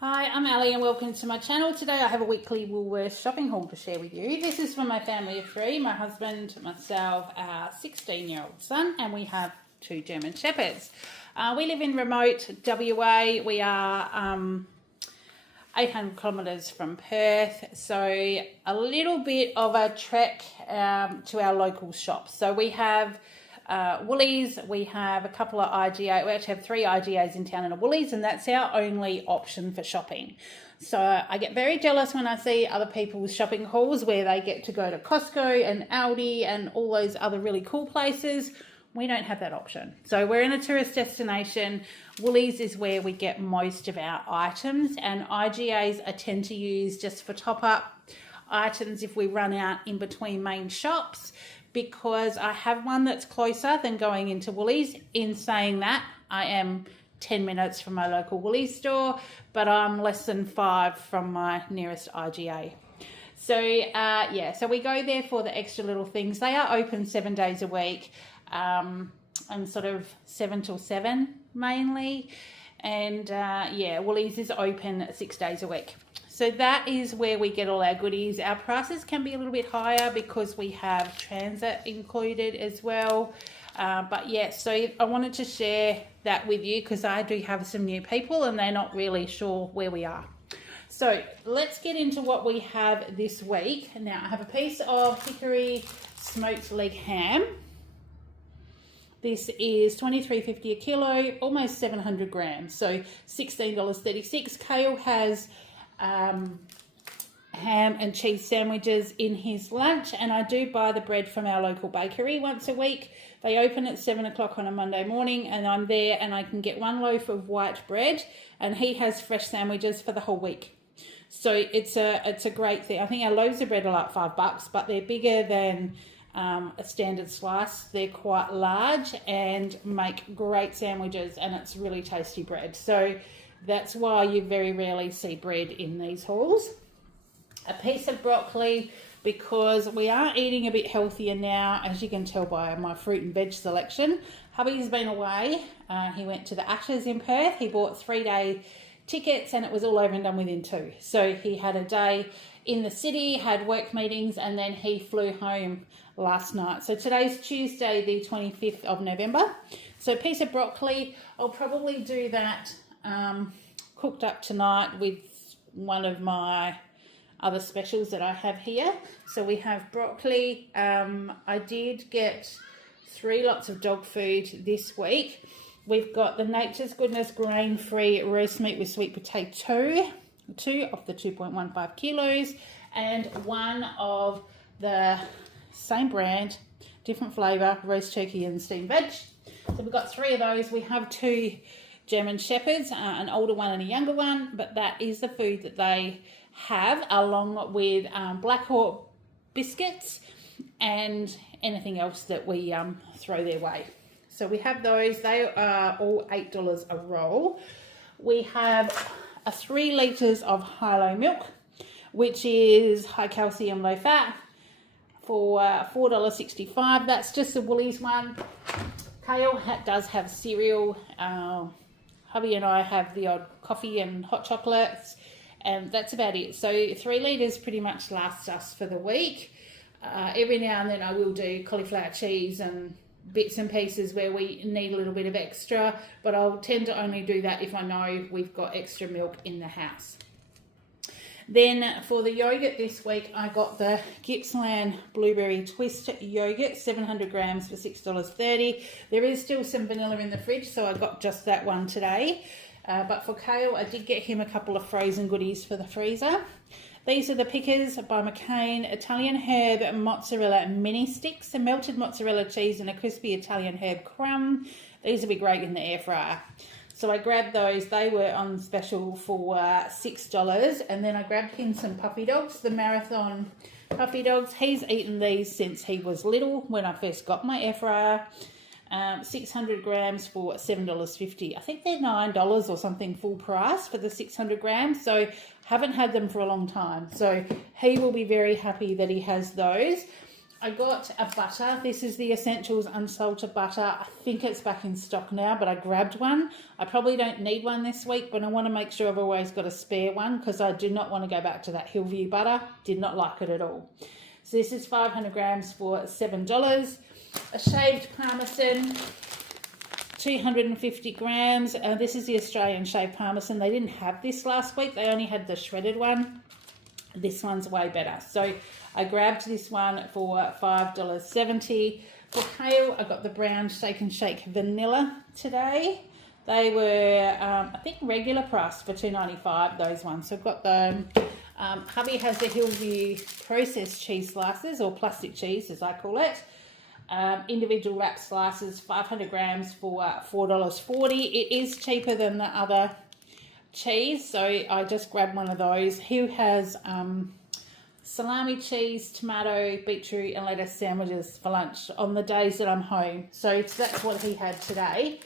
Hi, I'm Ali and welcome to my channel. Today I have a weekly Woolworths shopping haul to share with you. This is for my family of three, my husband, myself, our 16-year-old son, and we have two German Shepherds. We live in remote WA. We are 800 kilometres from Perth, so a little bit of a trek to our local shops. So we have Woolies, we have a couple of IGA, we actually have 3 IGAs in town and a Woolies, and that's our only option for shopping. So I get very jealous when I see other people's shopping hauls where they get to go to Costco and Aldi and all those other really cool places. We don't have that option. So we're in a tourist destination. Woolies is where we get most of our items, and IGAs I tend to use just for top-up items if we run out in between main shops, because I have one that's closer than going into Woolies. In saying that, I am 10 minutes from my local Woolies store, but I'm less than 5 from my nearest IGA. So so we go there for the extra little things. They are open 7 days a week, and sort of 7 till 7 mainly. And Woolies is open 6 days a week. So that is where we get all our goodies. Our prices can be a little bit higher because we have transit included as well. So I wanted to share that with you because I do have some new people and they're not really sure where we are. So let's get into what we have this week. Now I have a piece of hickory smoked leg ham. This is $23.50 a kilo, almost 700 grams, so $16.36. Kale has ham and cheese sandwiches in his lunch, and I do buy the bread from our local bakery once a week. They open at 7 o'clock on a Monday morning, and I'm there and I can get 1 loaf of white bread, and he has fresh sandwiches for the whole week. So it's a great thing. I think our loaves of bread are like $5, but they're bigger than a standard slice. They're quite large and make great sandwiches, and it's really tasty bread. So that's why you very rarely see bread in these hauls. A piece of broccoli, because we are eating a bit healthier now, as you can tell by my fruit and veg selection. Hubby's been away. He went to the Ashes in Perth. He bought 3-day tickets and it was all over and done within 2. So he had a day in the city, had work meetings, and then he flew home last night. So today's Tuesday, the 25th of November. So a piece of broccoli, I'll probably do that cooked up tonight with one of my other specials that I have here. So we have broccoli. I did get 3 lots of dog food this week. We've got the Nature's Goodness grain-free roast meat with sweet potato, 2 of the 2.15 kilos, and 1 of the same brand, different flavour, roast turkey and steamed veg. So we've got 3 of those. We have 2 German Shepherds, an older one and a younger one, but that is the food that they have, along with Black Hawk biscuits and anything else that we throw their way. So we have those. They are all $8 a roll. We have 3 litres of high-low milk, which is high calcium, low fat, for $4.65. That's just the Woolies one. Kale does have cereal. Hubby and I have the odd coffee and hot chocolates, and that's about it. So 3 litres pretty much lasts us for the week. Every now and then I will do cauliflower cheese and bits and pieces where we need a little bit of extra, but I'll tend to only do that if I know we've got extra milk in the house. Then for the yogurt this week, I got the Gippsland Blueberry Twist yogurt, 700 grams for $6.30. There is still some vanilla in the fridge, so I got just that one today. But for Kale, I did get him a couple of frozen goodies for the freezer. These are the Pickers by McCain Italian Herb Mozzarella Mini Sticks, a melted mozzarella cheese and a crispy Italian herb crumb. These will be great in the air fryer. So I grabbed those. They were on special for $6. And then I grabbed him some puppy dogs, the Marathon puppy dogs. He's eaten these since he was little when I first got my air fryer. 600 grams for $7.50. I think they're $9 or something full price for the 600 grams. So haven't had them for a long time. So he will be very happy that he has those. I got a butter. This is the Essentials Unsalted Butter. I think it's back in stock now, but I grabbed one. I probably don't need one this week, but I want to make sure I've always got a spare one because I do not want to go back to that Hillview butter. Did not like it at all. So this is 500 grams for $7. A shaved Parmesan, 250 grams. This is the Australian shaved Parmesan. They didn't have this last week. They only had the shredded one. This one's way better. So I grabbed this one for $5.70. For kale, I got the brown Shake and Shake vanilla today. They were, I think, regular price for $2.95, those ones. So I've got them. Hubby has the Hillview processed cheese slices, or plastic cheese as I call it. Individual wrap slices, 500 grams for $4.40. It is cheaper than the other cheese, so I just grabbed one of those. He has salami, cheese, tomato, beetroot and lettuce sandwiches for lunch on the days that I'm home. So that's what he had today.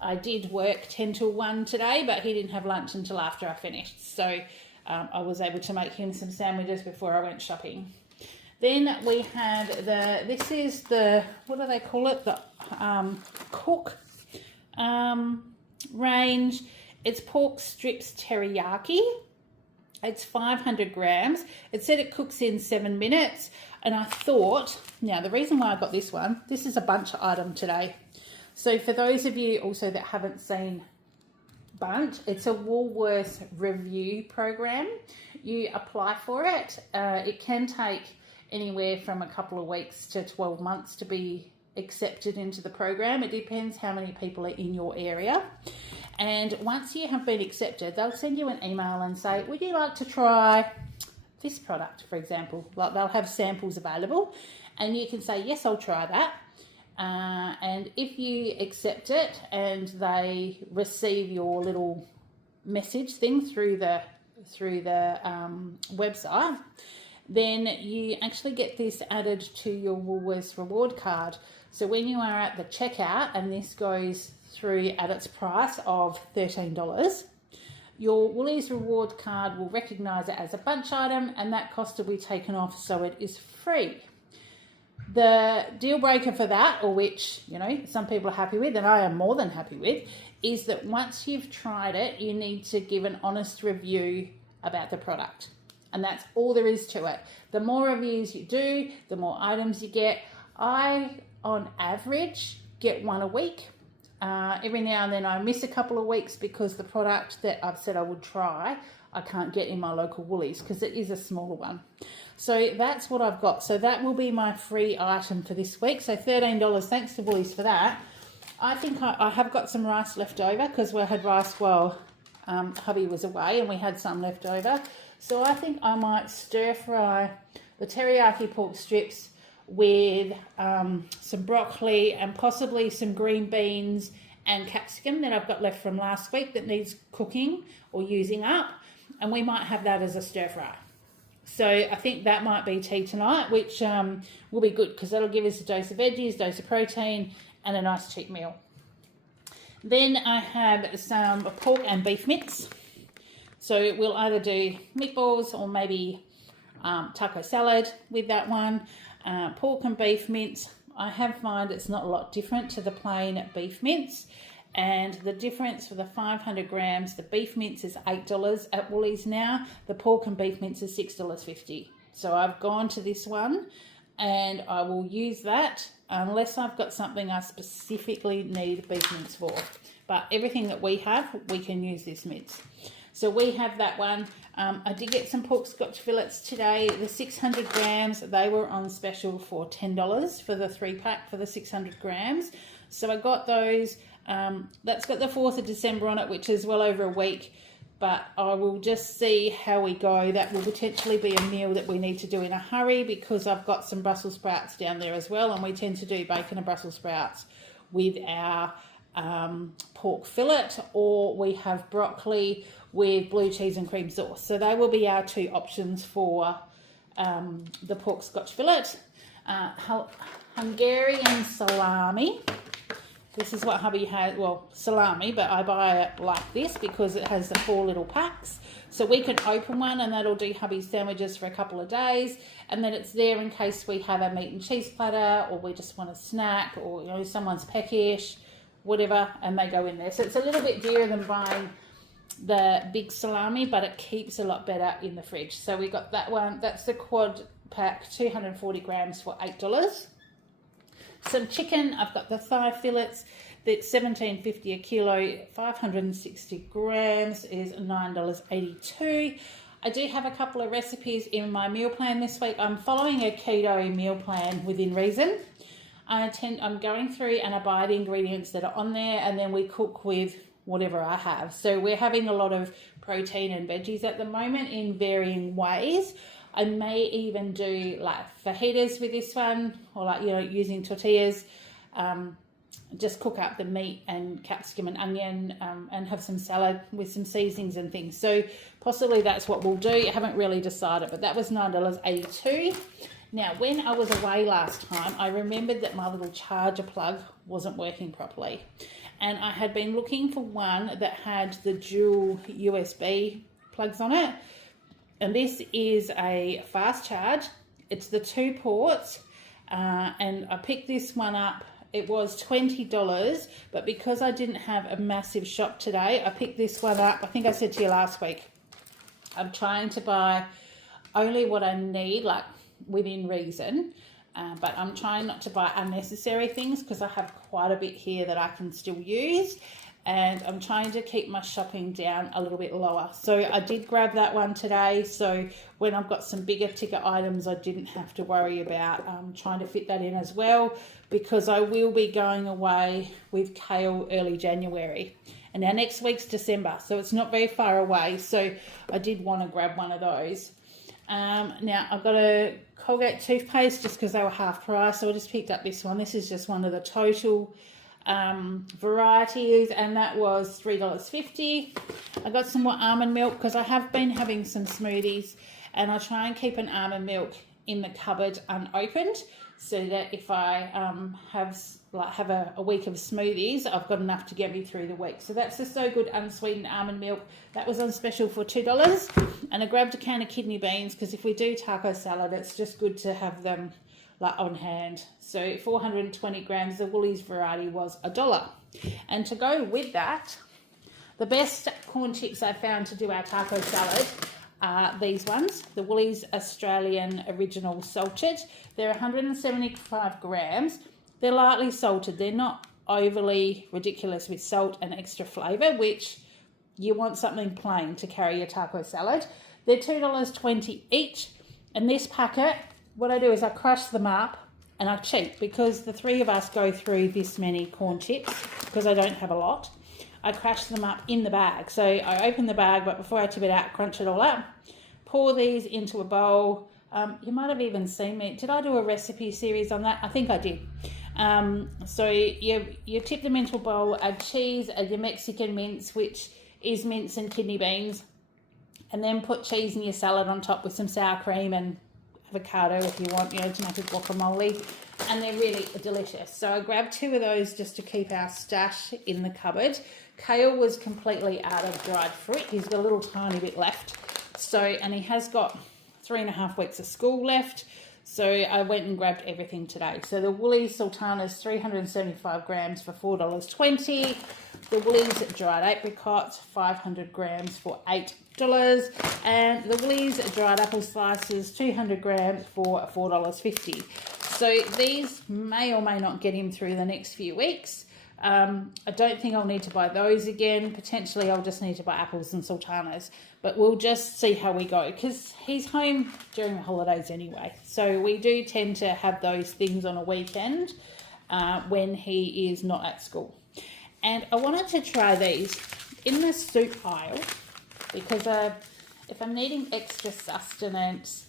I did work 10 till 1 today, but he didn't have lunch until after I finished. So I was able to make him some sandwiches before I went shopping. Then we had this is the, what do they call it? The Cook range. It's pork strips teriyaki. It's 500 grams. It said it cooks in 7 minutes. And I thought, now the reason why I got this one, this is a bunch item today. So for those of you also that haven't seen Bunch, it's a Woolworths review program. You apply for it. It can take anywhere from a couple of weeks to 12 months to be accepted into the program. It depends how many people are in your area. And once you have been accepted, they'll send you an email and say, would you like to try this product, for example? Like, they'll have samples available and you can say, yes, I'll try that. And if you accept it and they receive your little message thing through the website, then you actually get this added to your Woolworths reward card. So when you are at the checkout and this goes through at its price of $13, your Woolies reward card will recognise it as a bunch item and that cost will be taken off, so it is free. The deal breaker for that, or which, you know, some people are happy with and I am more than happy with, is that once you've tried it, you need to give an honest review about the product. And that's all there is to it. The more reviews you do, the more items you get. I, on average, get one a week. Every now and then I miss a couple of weeks because the product that I've said I would try, I can't get in my local Woolies because it is a smaller one. So that's what I've got. So that will be my free item for this week. So $13, thanks to Woolies for that. I think I have got some rice left over because we had rice while hubby was away and we had some left over. So I think I might stir fry the teriyaki pork strips with some broccoli and possibly some green beans and capsicum that I've got left from last week that needs cooking or using up. And we might have that as a stir fry. So I think that might be tea tonight, which will be good because that'll give us a dose of veggies, dose of protein and a nice cheap meal. Then I have some pork and beef mince. So we'll either do meatballs or maybe taco salad with that one. Pork and beef mince, I have found it's not a lot different to the plain beef mince. And the difference for the 500 grams, the beef mince is $8 at Woolies now. The pork and beef mince is $6.50. So I've gone to this one and I will use that unless I've got something I specifically need beef mince for. But everything that we have, we can use this mince. So we have that one. I did get some pork scotch fillets today. The 600 grams, they were on special for $10 for the 3-pack for the 600 grams. So I got those. That's got the 4th of December on it, which is well over a week. But I will just see how we go. That will potentially be a meal that we need to do in a hurry because I've got some Brussels sprouts down there as well. And we tend to do bacon and Brussels sprouts with our pork fillet, or we have broccoli with blue cheese and cream sauce. So they will be our two options for the pork scotch fillet. Hungarian salami This is what hubby has, well, salami, but I buy it like this because it has the 4 little packs. So we can open one and that'll do hubby's sandwiches for a couple of days. And then it's there in case we have a meat and cheese platter, or we just want a snack, or, you know, someone's peckish, whatever, and they go in there. So it's a little bit dearer than buying the big salami, but it keeps a lot better in the fridge. So we got that one. That's the quad pack, 240 grams for $8. Some chicken, I've got the thigh fillets, that's $17.50 a kilo, 560 grams is $9.82. I do have a couple of recipes in my meal plan this week. I'm following a keto meal plan within reason. I'm going through and I buy the ingredients that are on there, and then we cook with whatever I have. So we're having a lot of protein and veggies at the moment in varying ways. I may even do like fajitas with this one, or like, you know, using tortillas, just cook up the meat and capsicum and onion, and have some salad with some seasonings and things. So possibly that's what we'll do. I haven't really decided, but that was $9.82. Now, when I was away last time, I remembered that my little charger plug wasn't working properly. And I had been looking for one that had the dual USB plugs on it. And this is a fast charge. It's the 2 ports. And I picked this one up. It was $20, but because I didn't have a massive shop today, I picked this one up. I think I said to you last week, I'm trying to buy only what I need, like within reason. But I'm trying not to buy unnecessary things because I have quite a bit here that I can still use. And I'm trying to keep my shopping down a little bit lower. So I did grab that one today. So when I've got some bigger ticket items, I didn't have to worry about trying to fit that in as well, because I will be going away with Kale early January. And our next week's December, so it's not very far away. So I did want to grab one of those. Now I've got a Colgate toothpaste just because they were half price. So I just picked up this one. This is just one of the total varieties, and that was $3.50. I got some more almond milk because I have been having some smoothies, and I try and keep an almond milk in the cupboard unopened, so that if I have a week of smoothies, I've got enough to get me through the week. So that's the So Good unsweetened almond milk. That was on special for $2. And I grabbed a can of kidney beans because if we do taco salad, it's just good to have them like on hand. So 420 grams, the Woolies variety was $1. And to go with that, the best corn chips I found to do our taco salad are these ones, the Woolies Australian Original Salted. They're 175 grams. They're lightly salted. They're not overly ridiculous with salt and extra flavour, which you want something plain to carry your taco salad. They're $2.20 each. And this packet, what I do is I crush them up and I cheat, because the 3 of us go through this many corn chips because I don't have a lot. I crush them up in the bag. So I open the bag, but before I tip it out, crunch it all up, pour these into a bowl. You might have even seen me. Did I do a recipe series on that? I think I did. So you tip them into a bowl, add cheese, add your Mexican mince, which is mince and kidney beans, and then put cheese in your salad on top with some sour cream and avocado if you want, you know, to make a guacamole, and they're really delicious. So I grabbed 2 of those just to keep our stash in the cupboard. Kale was completely out of dried fruit. He's got a little tiny bit left. So, and he has got 3.5 weeks of school left. So I went and grabbed everything today. So the Woolies Sultanas, 375 grams for $4.20. The Woolies dried apricots, 500 grams for $8. And the Woolies dried apple slices, 200 grams for $4.50. So these may or may not get him through the next few weeks. I don't think I'll need to buy those again. Potentially I'll just need to buy apples and sultanas, but we'll just see how we go, because he's home during the holidays anyway. So we do tend to have those things on a weekend when he is not at school. And I wanted to try these in the soup aisle, because if I'm needing extra sustenance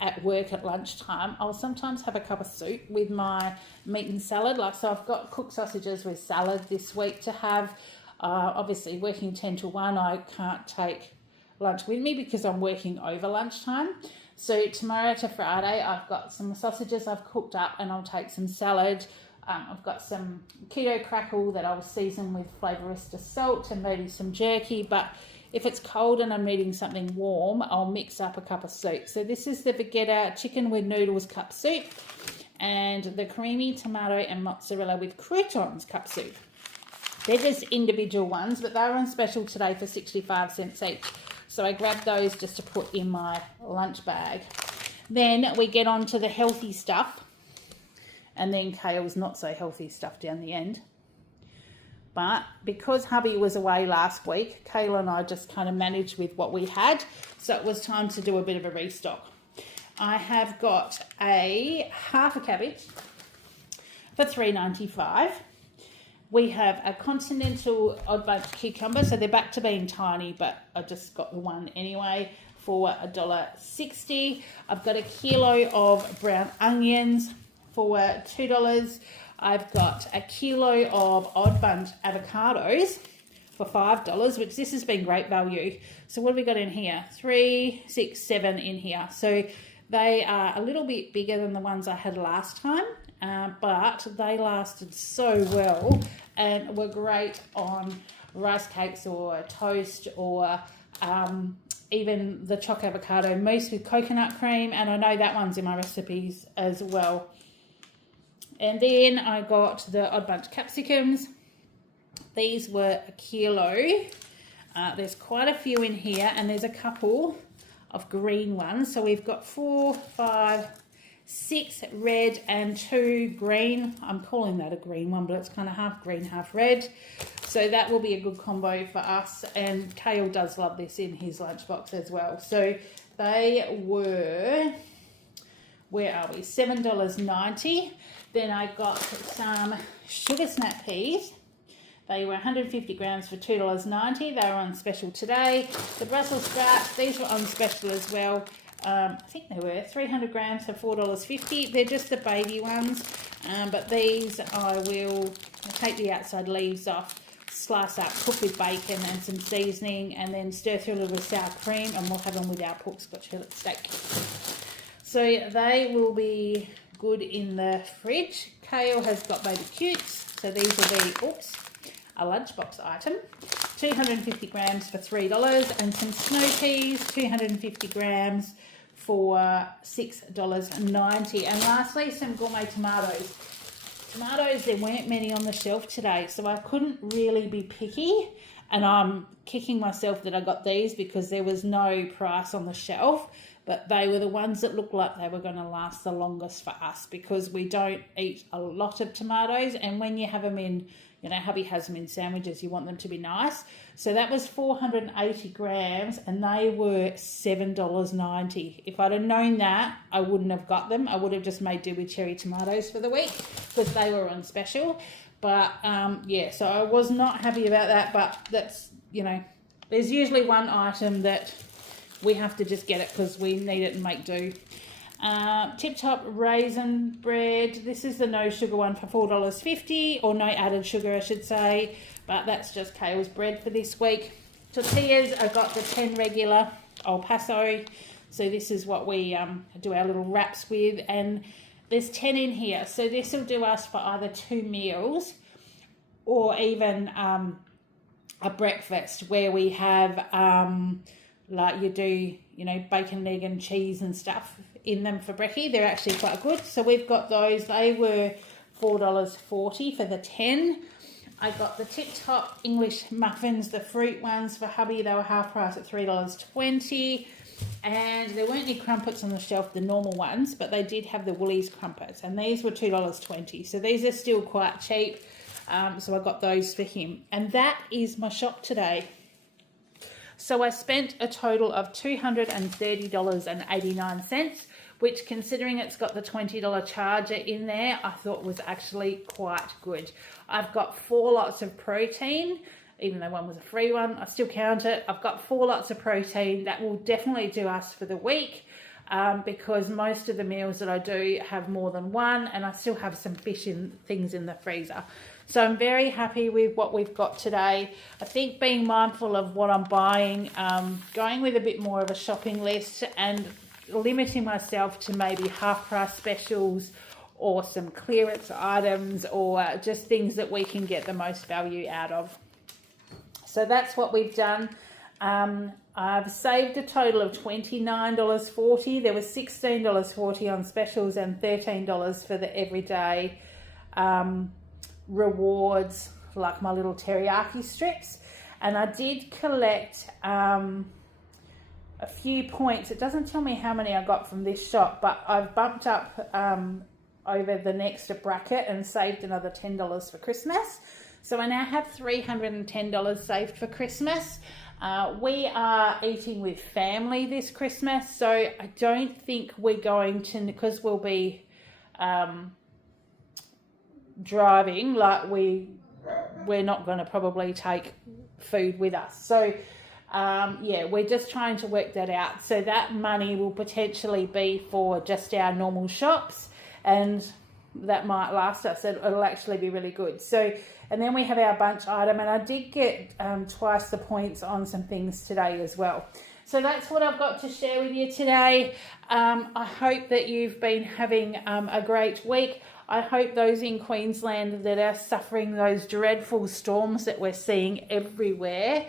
at work at lunchtime, I'll sometimes have a cup of soup with my meat and salad. Like, so I've got cooked sausages with salad this week to have. Obviously working 10 to 1, I can't take lunch with me because I'm working over lunchtime. So tomorrow to Friday, I've got some sausages I've cooked up, and I'll take some salad. I've got some keto crackle that I'll season with Flavorista salt and maybe some jerky, but if it's cold and I'm needing something warm, I'll mix up a cup of soup. So this is the Vegeta chicken with noodles cup soup and the creamy tomato and mozzarella with croutons cup soup. They're just individual ones, but they're on special today for 65 cents each. So I grabbed those just to put in my lunch bag. Then we get on to the healthy stuff. And then Kale's not so healthy stuff down the end. But because hubby was away last week, Kale and I just kind of managed with what we had. So it was time to do a bit of a restock. I have got a half a cabbage for $3.95. We have a continental odd bunch cucumber. So they're back to being tiny, but I just got the one anyway for $1.60. I've got a kilo of brown onions for $2. I've got a kilo of odd bunch avocados for $5, which this has been great value. So what have we got in here? 3, 6, 7 in here. So they are a little bit bigger than the ones I had last time, but they lasted so well and were great on rice cakes or toast or even the choc avocado mousse with coconut cream. And I know that one's in my recipes as well. And then I got the odd bunch capsicums. These were a kilo. There's quite a few in here, and there's a couple of green ones. So we've got 4, 5, 6 red and 2 green. I'm calling that a green one, but it's kind of half green, half red. So that will be a good combo for us. And Kale does love this in his lunchbox as well. So they were, where are we? $7.90. Then I got some sugar snap peas. They were 150 grams for $2.90. They were on special today. The Brussels sprouts, these were on special as well. I think they were 300 grams for $4.50. They're just the baby ones. But these I will take the outside leaves off, slice up, cook with bacon and some seasoning, and then stir through a little sour cream, and we'll have them with our pork scotch fillet steak. So they will be good in the fridge. Kale has got baby cutes, so these will be, a lunchbox item. 250 grams for $3, and some snow peas, 250 grams for $6.90. And lastly, some gourmet tomatoes. Tomatoes, there weren't many on the shelf today, so I couldn't really be picky, and I'm kicking myself that I got these because there was no price on the shelf. But they were the ones that looked like they were going to last the longest for us because we don't eat a lot of tomatoes. And when you have them in, you know, hubby has them in sandwiches, you want them to be nice. So that was 480 grams and they were $7.90. If I'd have known that, I wouldn't have got them. I would have just made do with cherry tomatoes for the week because they were on special. But yeah, so I was not happy about that. But that's, you know, there's usually one item that we have to just get it because we need it and make do. Tip Top raisin bread. This is the no sugar one for $4.50, or no added sugar I should say, but that's just Kale's bread for this week. Tortillas, I got the 10 regular El Paso. So this is what we do our little wraps with, and there's 10 in here. So this will do us for either 2 meals or even a breakfast where we have like you do, you know, bacon, egg and cheese and stuff in them for brekkie. They're actually quite good. So we've got those. They were $4.40 for the 10. I got the Tip Top English muffins, the fruit ones for hubby. They were half price at $3.20. And there weren't any crumpets on the shelf, the normal ones, but they did have the Woolies crumpets, and these were $2.20. So these are still quite cheap. So I got those for him. And that is my shop today. So I spent a total of $230.89, which, considering it's got the $20 charger in there, I thought was actually quite good. I've got 4 lots of protein, even though one was a free one, I still count it. I've got 4 lots of protein that will definitely do us for the week, because most of the meals that I do have more than one, and I still have some fish and things in the freezer. So I'm very happy with what we've got today. I think being mindful of what I'm buying, going with a bit more of a shopping list and limiting myself to maybe half price specials or some clearance items, or just things that we can get the most value out of. So that's what we've done. I've saved a total of $29.40. There was $16.40 on specials and $13 for the everyday rewards, like my little teriyaki strips. And I did collect a few points. It doesn't tell me how many I got from this shop, but I've bumped up over the next bracket and saved another $10 for Christmas. So I now have $310 saved for Christmas. We are eating with family this Christmas, so I don't think we're going to, because we'll be driving, like we're not going to probably take food with us. So yeah, we're just trying to work that out. So that money will potentially be for just our normal shops, and that might last us. It'll actually be really good. So, and then we have our bunch item, and I did get twice the points on some things today as well. So that's what I've got to share with you today. I hope that you've been having a great week. I hope those in Queensland that are suffering those dreadful storms that we're seeing everywhere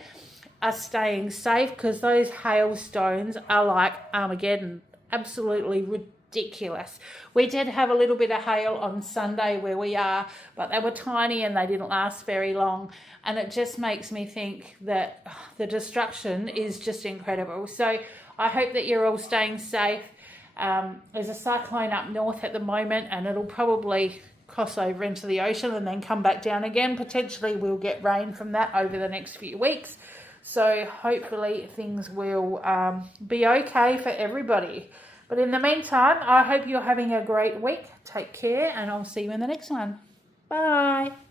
are staying safe, because those hailstones are like Armageddon. Absolutely ridiculous. We did have a little bit of hail on Sunday where we are, but they were tiny and they didn't last very long, and it just makes me think that the destruction is just incredible. So I hope that you're all staying safe. There's a cyclone up north at the moment, and it'll probably cross over into the ocean and then come back down again. Potentially we'll get rain from that over the next few weeks. So hopefully things will be okay for everybody. But in the meantime, I hope you're having a great week. Take care, and I'll see you in the next one. Bye.